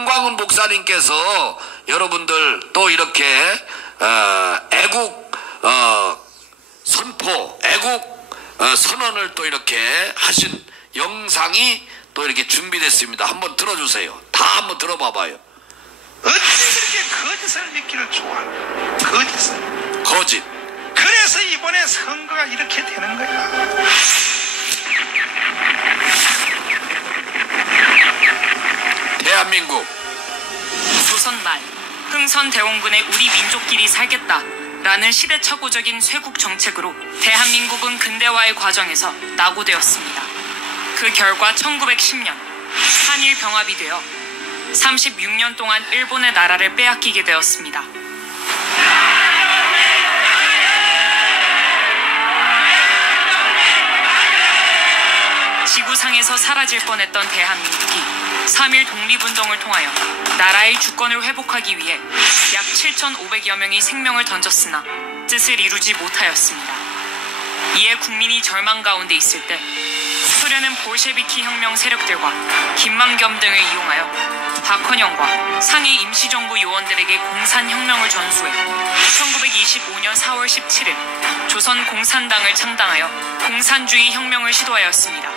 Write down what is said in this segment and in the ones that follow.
남광훈 목사님께서 여러분들 또 이렇게 애국 선포, 애국 선언을 또 이렇게 하신 영상이 또 이렇게 준비됐습니다. 한번 들어주세요. 다 한번 들어봐봐요. 어떻게 그렇게 거짓을 믿기를 좋아하는 거짓을. 거짓. 그래서 이번에 선거가 이렇게 되는 거야. 대한민국 조선 말 흥선대원군의 우리 민족끼리 살겠다라는 시대착오적인 쇄국 정책으로 대한민국은 근대화의 과정에서 낙오되었습니다. 그 결과 1910년 한일 병합이 되어 36년 동안 일본의 나라를 빼앗기게 되었습니다. 지구상에서 사라질 뻔했던 대한민국이 3.1 독립운동을 통하여 나라의 주권을 회복하기 위해 약 7,500여 명이 생명을 던졌으나 뜻을 이루지 못하였습니다. 이에 국민이 절망 가운데 있을 때 소련은 볼셰비키 혁명 세력들과 김만겸 등을 이용하여 박헌영과 상해 임시정부 요원들에게 공산혁명을 전수해 1925년 4월 17일 조선공산당을 창당하여 공산주의 혁명을 시도하였습니다.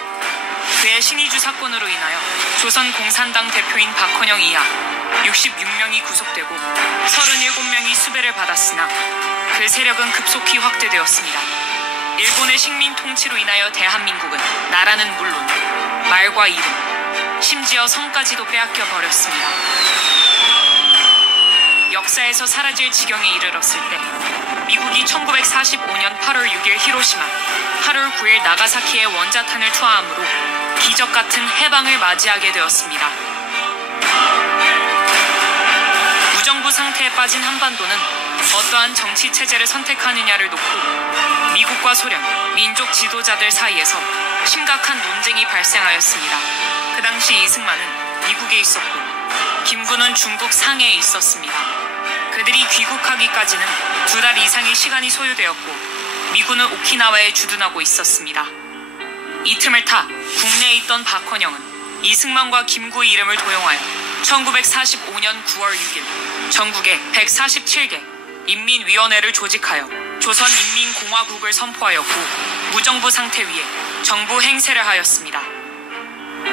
그의 신의주 사건으로 인하여 조선공산당 대표인 박헌영 이하 66명이 구속되고 37명이 수배를 받았으나 그 세력은 급속히 확대되었습니다. 일본의 식민 통치로 인하여 대한민국은 나라는 물론 말과 이름, 심지어 성까지도 빼앗겨 버렸습니다. 역사에서 사라질 지경에 이르렀을 때 미국이 1945년 8월 6일 히로시마, 8월 9일 나가사키의 원자탄을 투하함으로 기적 같은 해방을 맞이하게 되었습니다. 무정부 상태에 빠진 한반도는 어떠한 정치 체제를 선택하느냐를 놓고 미국과 소련, 민족 지도자들 사이에서 심각한 논쟁이 발생하였습니다. 그 당시 이승만은 미국에 있었고 김구는 중국 상해에 있었습니다. 그들이 귀국하기까지는 2달 이상의 시간이 소요되었고 미군은 오키나와에 주둔하고 있었습니다. 이 틈을 타 국내에 있던 박헌영은 이승만과 김구의 이름을 도용하여 1945년 9월 6일 전국에 147개 인민위원회를 조직하여 조선인민공화국을 선포하였고 무정부 상태 위에 정부 행세를 하였습니다.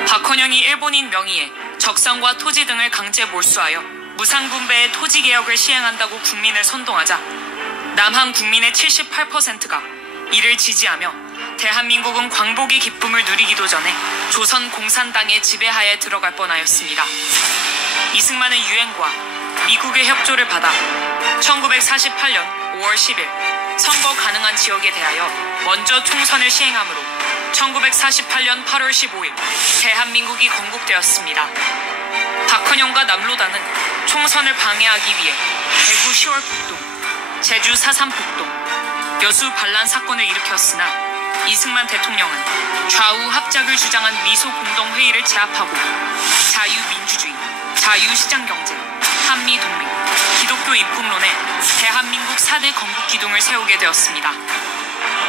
박헌영이 일본인 명의의 적산과 토지 등을 강제 몰수하여 무상분배의 토지개혁을 시행한다고 국민을 선동하자 남한 국민의 78%가 이를 지지하며 대한민국은 광복의 기쁨을 누리기도 전에 조선공산당의 지배하에 들어갈 뻔하였습니다. 이승만은 유엔과 미국의 협조를 받아 1948년 5월 10일 선거 가능한 지역에 대하여 먼저 총선을 시행하므로 1948년 8월 15일 대한민국이 건국되었습니다. 박헌영과 남로당은 총선을 방해하기 위해 대구 10월 폭동, 제주 4.3 폭동, 여수 반란 사건을 일으켰으나 이승만 대통령은 좌우 합작을 주장한 미소 공동회의를 제압하고 자유민주주의, 자유시장경제, 한미동맹, 기독교 입국론에 대한민국 4대 건국기둥을 세우게 되었습니다.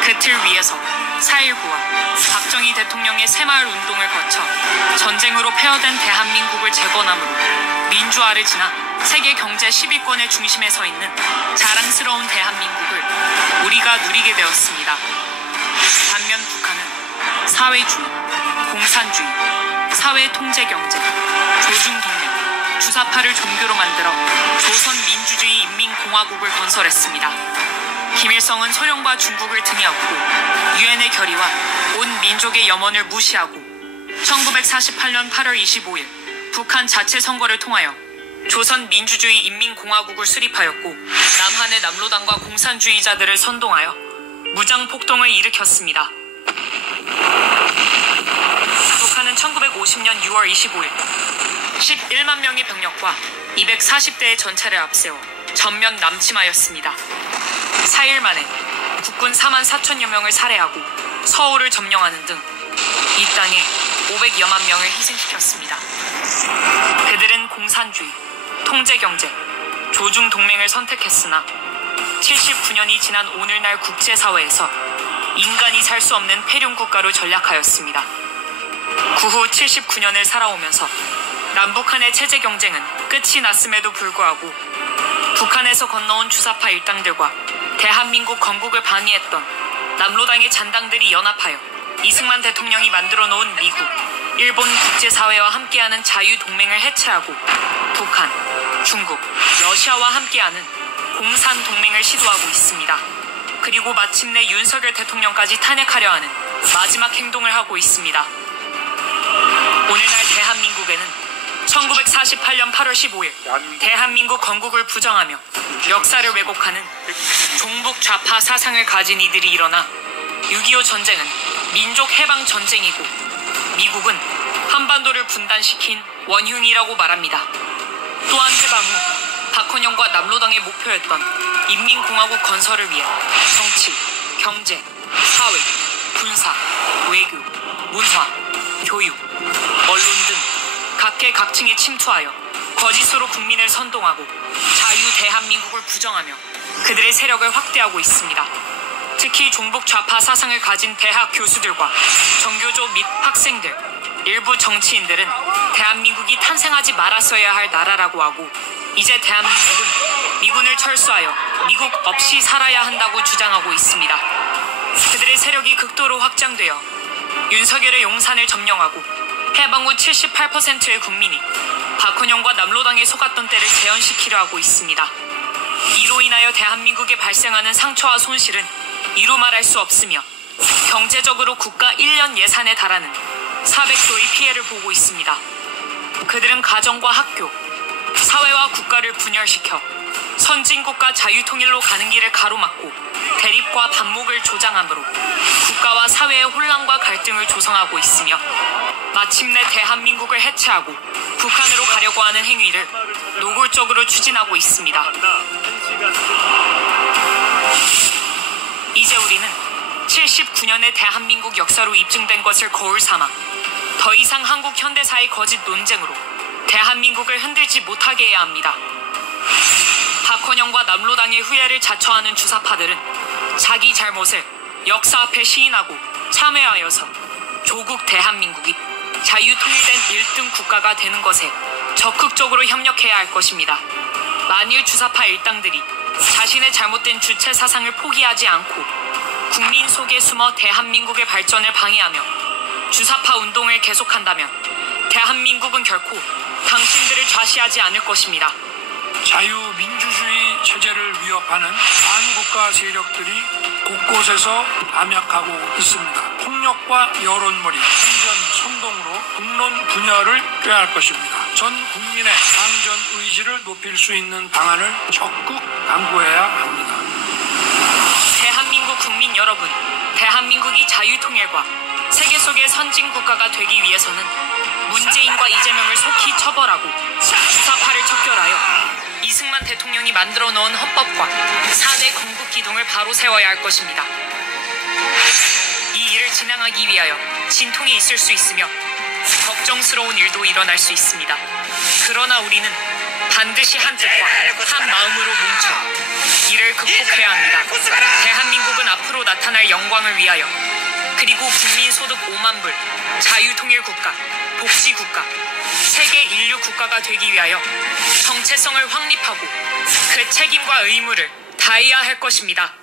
그 틀 위에서 4.19와 박정희 대통령의 새마을 운동을 거쳐 전쟁으로 폐허된 대한민국을 재건함으로 민주화를 지나 세계 경제 10위권의 중심에 서 있는 자랑스러운 대한민국을 우리가 누리게 되었습니다. 반면 북한은 사회주의, 공산주의, 사회통제경제, 조중동맹, 주사파를 종교로 만들어 조선민주주의 인민공화국을 건설했습니다. 김일성은 소련과 중국을 등에 업고 유엔의 결의와 온 민족의 염원을 무시하고 1948년 8월 25일 북한 자체 선거를 통하여 조선민주주의 인민공화국을 수립하였고 남한의 남로당과 공산주의자들을 선동하여 무장폭동을 일으켰습니다. 북한은 1950년 6월 25일 11만 명의 병력과 240대의 전차를 앞세워 전면 남침하였습니다. 4일 만에 국군 4만 4천여 명을 살해하고 서울을 점령하는 등 이 땅에 500여만 명을 희생시켰습니다. 그들은 공산주의, 통제경제, 조중동맹을 선택했으나 79년이 지난 오늘날 국제사회에서 인간이 살 수 없는 폐륜국가로 전락하였습니다. 그 후 79년을 살아오면서 남북한의 체제 경쟁은 끝이 났음에도 불구하고 북한에서 건너온 주사파 일당들과 대한민국 건국을 방해했던 남로당의 잔당들이 연합하여 이승만 대통령이 만들어 놓은 미국, 일본 국제사회와 함께하는 자유동맹을 해체하고 북한, 중국, 러시아와 함께하는 공산동맹을 시도하고 있습니다. 그리고 마침내 윤석열 대통령까지 탄핵하려 하는 마지막 행동을 하고 있습니다. 오늘날 대한민국에는 1948년 8월 15일 대한민국 건국을 부정하며 역사를 왜곡하는 종북 좌파 사상을 가진 이들이 일어나 6.25 전쟁은 민족 해방 전쟁이고 미국은 한반도를 분단시킨 원흉이라고 말합니다. 또한 해방 후 박헌영과 남로당의 목표였던 인민공화국 건설을 위해 정치, 경제, 사회, 군사, 외교, 문화, 교육, 언론 등 각계각층에 침투하여 거짓으로 국민을 선동하고 자유 대한민국을 부정하며 그들의 세력을 확대하고 있습니다. 특히 종북 좌파 사상을 가진 대학 교수들과 정교조 및 학생들, 일부 정치인들은 대한민국이 탄생하지 말았어야 할 나라라고 하고 이제 대한민국은 미군을 철수하여 미국 없이 살아야 한다고 주장하고 있습니다. 그들의 세력이 극도로 확장되어 윤석열의 용산을 점령하고 해방 후 78%의 국민이 박헌영과 남로당에 속았던 때를 재현시키려 하고 있습니다. 이로 인하여 대한민국에 발생하는 상처와 손실은 이루 말할 수 없으며 경제적으로 국가 1년 예산에 달하는 400조의 피해를 보고 있습니다. 그들은 가정과 학교, 사회와 국가를 분열시켜 선진국가 자유통일로 가는 길을 가로막고 대립과 반목을 조장함으로 국가와 사회의 혼란과 갈등을 조성하고 있으며 마침내 대한민국을 해체하고 북한으로 가려고 하는 행위를 노골적으로 추진하고 있습니다. 이제 우리는 79년의 대한민국 역사로 입증된 것을 거울 삼아 더 이상 한국 현대사의 거짓 논쟁으로 대한민국을 흔들지 못하게 해야 합니다. 박헌영과 남로당의 후예를 자처하는 주사파들은 자기 잘못을 역사 앞에 시인하고 참회하여서 조국 대한민국이 자유통일된 1등 국가가 되는 것에 적극적으로 협력해야 할 것입니다. 만일 주사파 일당들이 자신의 잘못된 주체 사상을 포기하지 않고 국민 속에 숨어 대한민국의 발전을 방해하며 주사파 운동을 계속한다면 대한민국은 결코 당신들을 좌시하지 않을 것입니다. 자유민주주의 체제를 위협하는 반국가 세력들이 곳곳에서 암약하고 있습니다. 폭력과 여론몰이, 심지어 선동으로 국론 분열을 꾀할 것입니다. 전 국민의 당전 의지를 높일 수 있는 방안을 적극 강구해야 합니다. 대한민국 국민 여러분, 대한민국이 자유통일과 세계 속의 선진국가가 되기 위해서는 문재인과 이재명을 속히 처벌하고 주사파를 척결하여 이승만 대통령이 만들어 놓은 헌법과 4대 건국기둥을 바로 세워야 할 것입니다. 이 일을 진행하기 위하여 진통이 있을 수 있으며 걱정스러운 일도 일어날 수 있습니다. 그러나 우리는 반드시 한 뜻과 한 마음으로 뭉쳐 이를 극복해야 합니다. 대한민국은 앞으로 나타날 영광을 위하여 그리고 국민 소득 5만 불, 자유통일 국가, 복지 국가, 세계 인류 국가가 되기 위하여 정체성을 확립하고 그 책임과 의무를 다해야 할 것입니다.